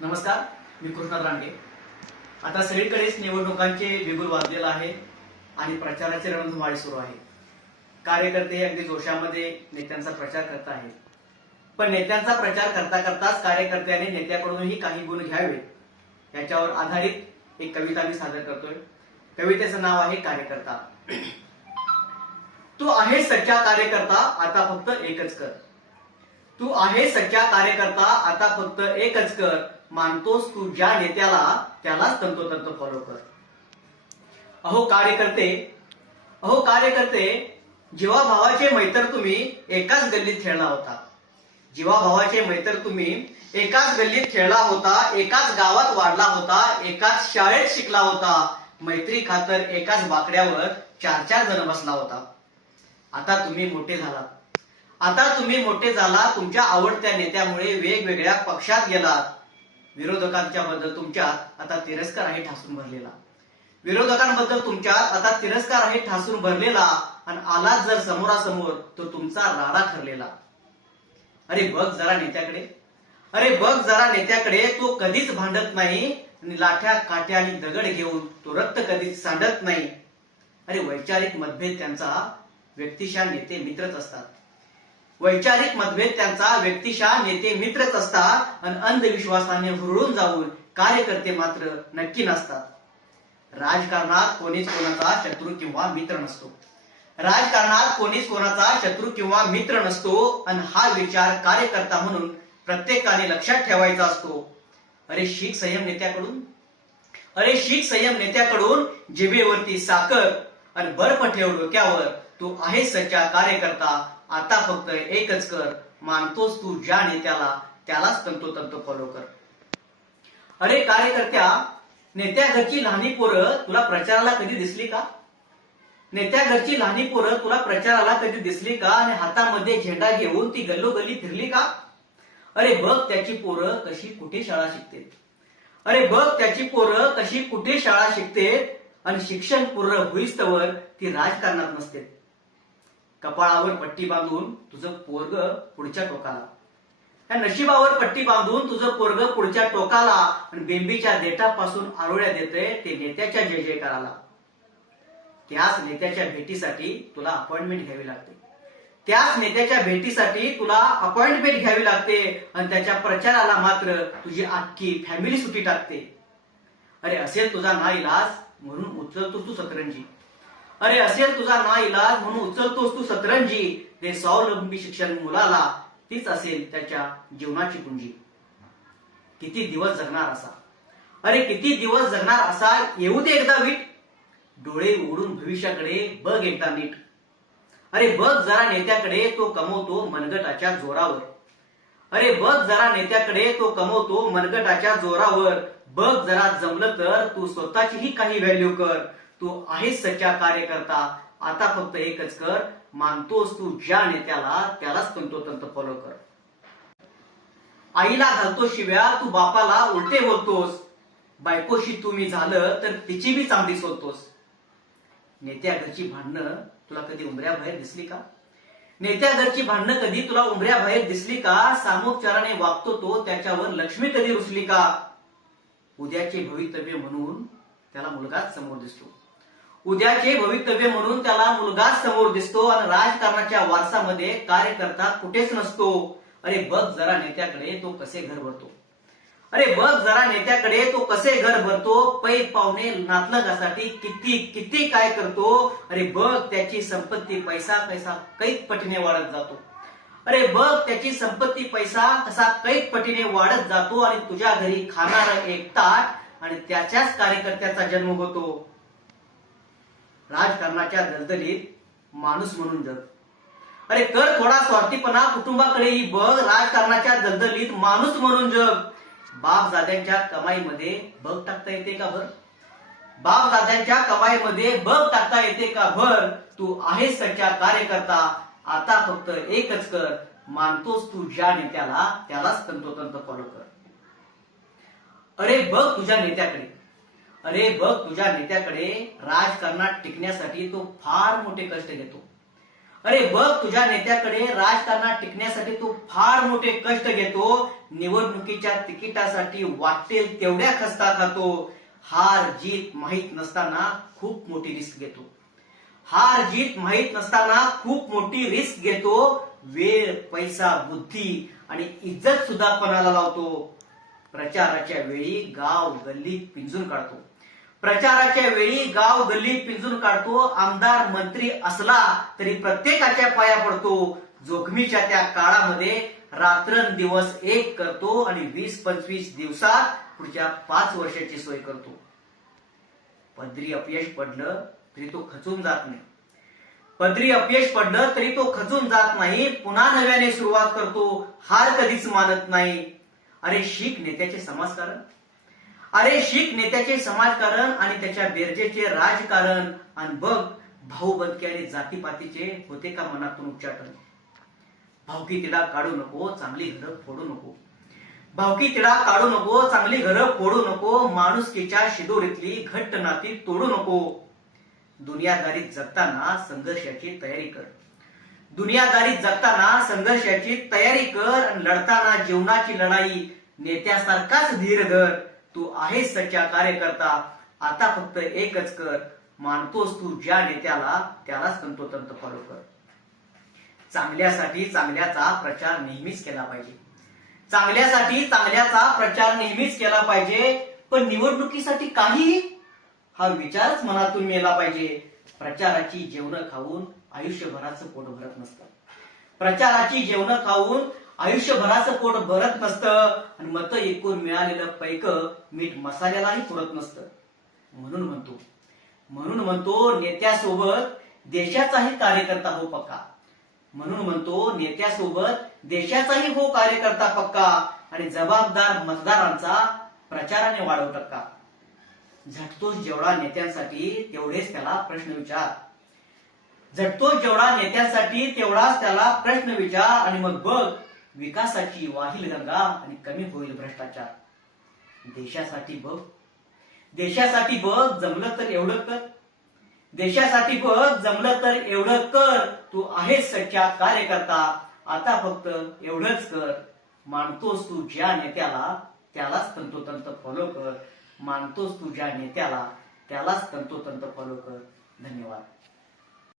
नमस्कार मी कृष्णा रांडे आता सगळीकडेच निवडणुकांचे बिगुल वाजलेलं आहे आणि प्रचाराची रणधुमाळी सुरू आहे. कार्यकर्ते अगदी जोशामध्ये नेत्यांचा प्रचार करत आहेत. पण नेत्यांचा प्रचार करता करताच कार्यकर्त्याने नेत्याकडूनही काही गुण घ्यावे याच्यावर आधारित एक कविता मी सादर करतोय. कवितेचं नाव आहे कार्यकर्ता. तू आहे सच्चा कार्यकर्ता आता फक्त एकच कर. तू आहे सच्चा कार्यकर्ता आता फक्त एकच कर. मानतोस तू ज्या नेत्याला त्यालाच तंतोतंत फॉलो कर. अहो कार्यकर्ते अहो कार्यकर्ते जीवा भावाचे मैत्र तुम्ही एकाच गल्लीत खेळला होता. जीवा भावाचे मैत्र तुम्ही एकाच गल्लीत खेळला होता एकाच गावात वाढला होता एकाच शाळेत शिकला होता मैत्री खातर एकाच बाकड्यावर चार चार जण बसला होता. आता तुम्ही मोठे झालात. आता तुम्ही मोठे झाला तुमच्या आवडत्या नेत्यामुळे वेगवेगळ्या पक्षात गेलात. विरोधकांच्या बद्दल तुमच्यात आता तिरस्कार आहे ठासून भरलेला. विरोधकांबद्दल तुमच्यात आता तिरस्कार आहे ठासून भरलेला आणि आलाच जर समोरासमोर तो तुमचा राडा ठरलेला. अरे बघ जरा नेत्याकडे. अरे बघ जरा नेत्याकडे तो कधीच भांडत नाही आणि लाठ्या काठ्या आणि दगड घेऊन तो रक्त कधीच सांडत नाही. अरे वैचारिक मतभेद त्यांचा व्यक्तिशा नेते मित्रच असतात. वैचारिक मतभेद त्यांचा व्यक्तिशा नेते मित्रच असतात आणि अंधविश्वासाने हुरळून जाऊन कार्यकर्ते मात्र नक्की नसतात. राजकारणात कोणीच कोणाचा शत्रू किंवा मित्र नसतो. राजकारणात कोणीच कोणाचा शत्रू किंवा मित्र नसतो आणि हा विचार कार्यकर्ता म्हणून प्रत्येकाने लक्षात ठेवायचा असतो. अरे शीख संयम नेत्याकडून? अरे शीख संयम नेत्याकडून जिभेवरती साखर आणि बर्फ ठेव डोक्यावर तू आहे सच्चा कार्यकर्ता आता फक्त एकच कर. मानतोस तू ज्या नेत्याला त्यालाच तंतोतंत फॉलो कर. अरे कार्यकर्त्या नेत्या घरची लहानी पोरं तुला प्रचाराला कधी दिसली का? नेत्या घरची लहानी पोरं तुला प्रचाराला कधी दिसली का? आणि हातामध्ये झेंडा घेऊन ती गल्लोगल्ली फिरली का? अरे बघ त्याची पोरं कशी कुठे शाळा शिकते अरे बघ त्याची पोरं कशी कुठे शाळा शिकते आणि शिक्षण पूर्ण होईस्तवर ती राजकारणात नसते कपाळावर पट्टी बांधून तुझं पोरग पुढच्या टोकाला. त्या नशिबावर पट्टी बांधून तुझं पोरग पुढच्या टोकाला आणि बेंबीच्या देठापासून आरोळ्या देते ते नेत्याच्या जय जयकाराला. त्याच नेत्याच्या भेटीसाठी तुला अपॉइंटमेंट घ्यावी लागते. त्याच नेत्याच्या भेटीसाठी तुला अपॉइंटमेंट घ्यावी लागते आणि त्याच्या प्रचाराला मात्र तुझी अख्खी फॅमिली सुटी टाकते. अरे असेल तुझा ना इलाज म्हणून उचलतो तू सतरंजी. अरे असेल तुझा ना इलाज म्हणून उचलतोस तू सतरंजी. ते स्वावलंबी शिक्षण मुलाला तीच असेल त्याच्या जीवनाची पुंजी किती दिवस जगणार असा? अरे किती दिवस जगणार असा? येऊ दे एकदा वीट. डोळे उघडून भविष्याकडे बघ एकदा नीट. अरे बघ जरा नेत्याकडे तो कमवतो मनगटाच्या जोरावर. अरे बघ जरा नेत्याकडे तो कमवतो मनगटाच्या जोरावर. बघ जरा जमलं तर तू स्वतःचीही काही व्हॅल्यू कर. तू आहेस सच्चा कार्यकर्ता. आता फक्त एकच कर. मानतोस तू ज्या नेत्याला त्यालाच तंतोतंत फॉलो कर. आईला घालतो शिव्या तू बापाला उलटे बोलतोस. बायकोशी तुम्ही झालं तर तिची बी चांगली सोडतोस. नेत्या घरची भांडणं तुला कधी उमऱ्या बाहेर दिसली का? नेत्या घरची भांडणं कधी तुला उमऱ्या बाहेर दिसली का? सामोपचाराने वागतो तो त्याच्यावर लक्ष्मी कधी रुसली का? उद्याचे भवितव्य म्हणून त्याला मुलगाच समोर दिसतो. उद्याचे भवितव्य म्हणून त्याला मुलगा समोर दिसतो आणि राजकारणाच्या वारसामध्ये कार्यकर्ता कुठेच नसतो. अरे बघ जरा नेत्याकडे तो कसे घर भरतो. अरे बघ जरा नेत्याकडे तो कसे घर भरतो. पै पाहुणे नातलगासाठी किती किती काय करतो. अरे बघ त्याची संपत्ती पैसा पैसा कैक पटीने वाढत जातो. अरे बघ त्याची संपत्ती पैसा कसा कैक पटीने वाढत जातो आणि तुझ्या घरी खाणार एक ताट आणि त्याच्याच कार्यकर्त्याचा जन्म होतो. राजकारणाच्या दलदलीत माणूस म्हणून जग. अरे कर थोडा स्वार्थीपणा कुटुंबाकडेही बघ राजकारणाच्या दलदलीत माणूस म्हणून जग. बाप दाद्यांच्या कमाईमध्ये बघ टाकता येते का भर? बाप दाद्यांच्या कमाईमध्ये बघ टाकता येते का भर? तू आहेस सच्चा कार्यकर्ता आता फक्त एकच कर. मानतोस तू ज्या नेत्याला त्यालाच तंतोतंत फॉलो कर. अरे बघ तुझ्या नेत्याकडे. अरे बघ तुझ्या नेत्याकडे राजकारणात टिकण्यासाठी तो फार मोठे कष्ट घेतो. अरे बघ तुझ्या नेत्याकडे राजकारणात टिकण्यासाठी तो फार मोठे कष्ट घेतो. निवडणुकीच्या तिकिटासाठी वाटेल तेवढ्या खस्ता खातो. हार जीत माहीत नसताना खूप मोठी रिस्क घेतो. हार जीत माहीत नसताना खूप मोठी रिस्क घेतो. वेळ पैसा बुद्धी आणि इज्जत सुद्धा पणाला लावतो? प्रचाराच्या वेळी गाव गल्ली पिंजून काढतो. प्रचाराच्या वेळी गाव गल्ली पिंजून काढतो आमदार मंत्री असला तरी प्रत्येकाच्या पाया पडतो. जोखमीच्या त्या काळामध्ये रात्रंदिवस एक करतो आणि वीस पंचवीस दिवसात पुढच्या पाच वर्षाची सोय करतो. पदरी अपयश पडलं तरी तो खचून जात नाही. पदरी अपयश पडलं तरी तो खचून जात नाही. पुन्हा नव्याने सुरुवात करतो. हार कधीच मानत नाही. अरे शीख नेत्याचे समाजकारण? अरे शीख नेत्याचे समाजकारण आणि त्याच्या बेरजेचे राजकारण. आणि बघ भाऊ बंदकी आणि जातीपातीचे होते का मनातून उच्चाटन? भावकी तिडा काढू नको चांगली घरं फोडू नको. भावकी तिडा काढू नको चांगली घरं फोडू नको माणुसकीच्या शिदोरीतली घट्ट नाती तोडू नको. दुनियादारीत जगताना संघर्षाची तयारी कर. दुनियादारीत जगताना संघर्षाची तयारी कर आणि लढताना जीवनाची लढाई नेत्यासारखाच धीर धर. तू आहेस सच्चा कार्यकर्ता. आता फक्त एकच कर. मानतोस तू ज्या नेत्याला त्यालाच तंतोतंत फॉलो कर. चांगल्यासाठी चांगल्याचा प्रचार नेहमीच केला पाहिजे. चांगल्यासाठी चांगल्याचा प्रचार नेहमीच केला पाहिजे पण निवडणुकीसाठी काही हा विचारच मनातून मेला पाहिजे. प्रचाराची जेवणं खाऊन आयुष्यभराचं पोट भरत नसतं. प्रचाराची जेवणं खाऊन आयुष्यभराचं पोट भरत नसतं आणि मत एकूण मिळालेलं पैक मीठ मसाल्यालाही पुरत नसतं. म्हणून म्हणतो म्हणून म्हणतो नेत्यासोबत देशाचाही कार्यकर्ता हो पक्का. म्हणून म्हणतो नेत्यासोबत देशाचाही हो कार्यकर्ता पक्का आणि जबाबदार मतदारांचा प्रचाराने वाढव टक्का. झटतोच जेवढा नेत्यांसाठी तेवढेच त्याला प्रश्न विचार. झटतोच जेवढा नेत्यांसाठी तेवढाच त्याला प्रश्न विचार आणि मग बघ विकासाची वाहील गंगा आणि कमी होईल भ्रष्टाचार. देशासाठी बघ. देशासाठी बघ जमलं तर एवढं कर. देशासाठी बघ जमलं तर एवढं कर. तू आहेस सच्चा कार्यकर्ता. आता फक्त एवढंच कर. मानतोस तू ज्या नेत्याला त्यालाच तंतोतंत फॉलो कर. मानतोस तू ज्या नेत्याला त्यालाच तंतोतंत फॉलो कर. धन्यवाद.